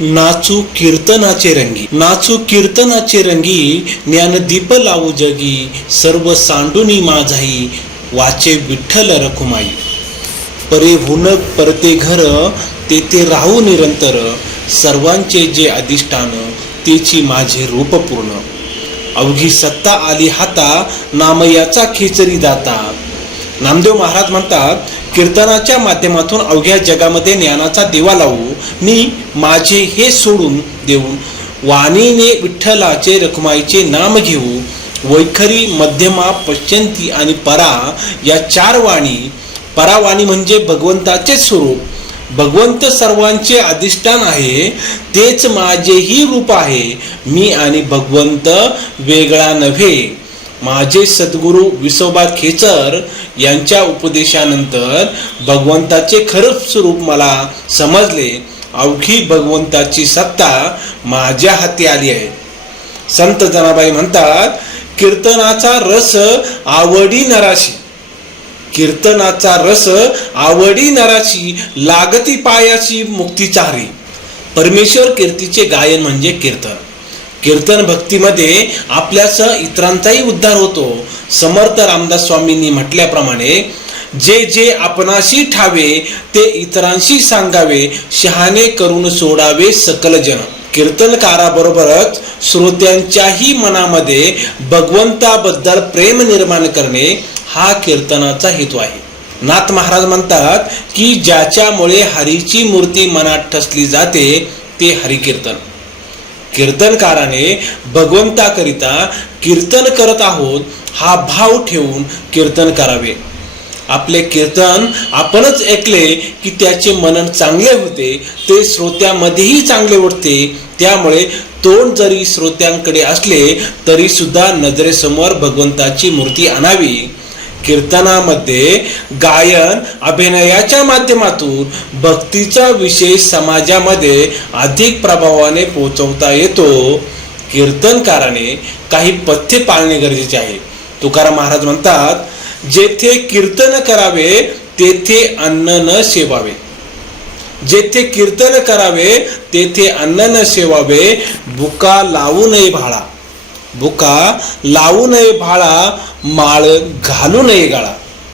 नाचू कीर्तनाचे रंगी. नाचू कीर्तनाचे रंगी ज्ञानदीप लावू जगी. सर्व सांडुनी माझाई वाचे विठ्ठल रखुमाई. परे हुन परते घर तेथे राहू निरंतर. सर्वांचे जे अधिष्ठान तेची माझे रूप पूर्ण. अवघी सत्ता आली हाता नामयाचा खेचरी दाता. नामदेव महाराज म्हणतात कीर्तनाच्या माध्यमातून अवघ्या जगामध्ये ज्ञानाचा दिवा लावू मी माझे हे सोडून देऊन वाणीने विठ्ठलाचे रखुमाईचे नाम घेऊ वैखरी मध्यमा पश्चंती आणि परा या चार वाणी. परावाणी म्हणजे भगवंताचे स्वरूप. भगवंत सर्वांचे अधिष्ठान आहे तेच माझेही रूप आहे मी आणि भगवंत वेगळा नव्हे. माझे सद्गुरू विसोबा खेचर यांच्या उपदेशानंतर भगवंताचे खरं स्वरूप मला समजले. अवघी भगवंताची सत्ता माझ्या हाती आली आहे. संत जनाबाई म्हणतात कीर्तनाचा रस आवडी नराशी. कीर्तनाचा रस आवडी नराशी लागती पायाची मुक्तीचारी. परमेश्वर कीर्तीचे गायन म्हणजे कीर्तन. कीर्तन भक्तीमध्ये आपल्यासह इतरांचाही उद्धार होतो. समर्थ रामदास स्वामींनी म्हटल्याप्रमाणे जे जे आपणाशी ठावे ते इतरांशी सांगावे शहाणे करून सोडावे सकल जन. कीर्तनकाराबरोबरच श्रोत्यांच्याही मनामध्ये भगवंताबद्दल प्रेम निर्माण करणे हा कीर्तनाचा हेतू आहे. नाथ महाराज म्हणतात की ज्याच्यामुळे हरीची मूर्ती मनात ठसली जाते ते हरिकीर्तन. कीर्तनकाराने भगवंताकरिता कीर्तन करत आहोत हा भाव ठेवून कीर्तन करावे. आपले कीर्तन आपणच ऐकले की त्याचे मनन चांगले होते ते श्रोत्यामध्येही चांगले वाटते त्यामुळे तोंड जरी श्रोत्यांकडे असले तरी सुद्धा नजरेसमोर भगवंताची मूर्ती आणावी. कीर्तनामध्ये गायन अभिनयाच्या माध्यमातून भक्तीचा विशेष समाजामध्ये अधिक प्रभावाने पोहोचवता येतो. कीर्तनकाराने काही पथ्य पाळणे गरजेचे आहे. तुकाराम महाराज म्हणतात जेथे कीर्तन करावे तेथे अन्न न सेवावे. जेथे कीर्तन करावे तेथे अन्न न सेवावे बुका लावू नये भाळा. बुका लावू नये भाळा माळ घालू नये गाळा.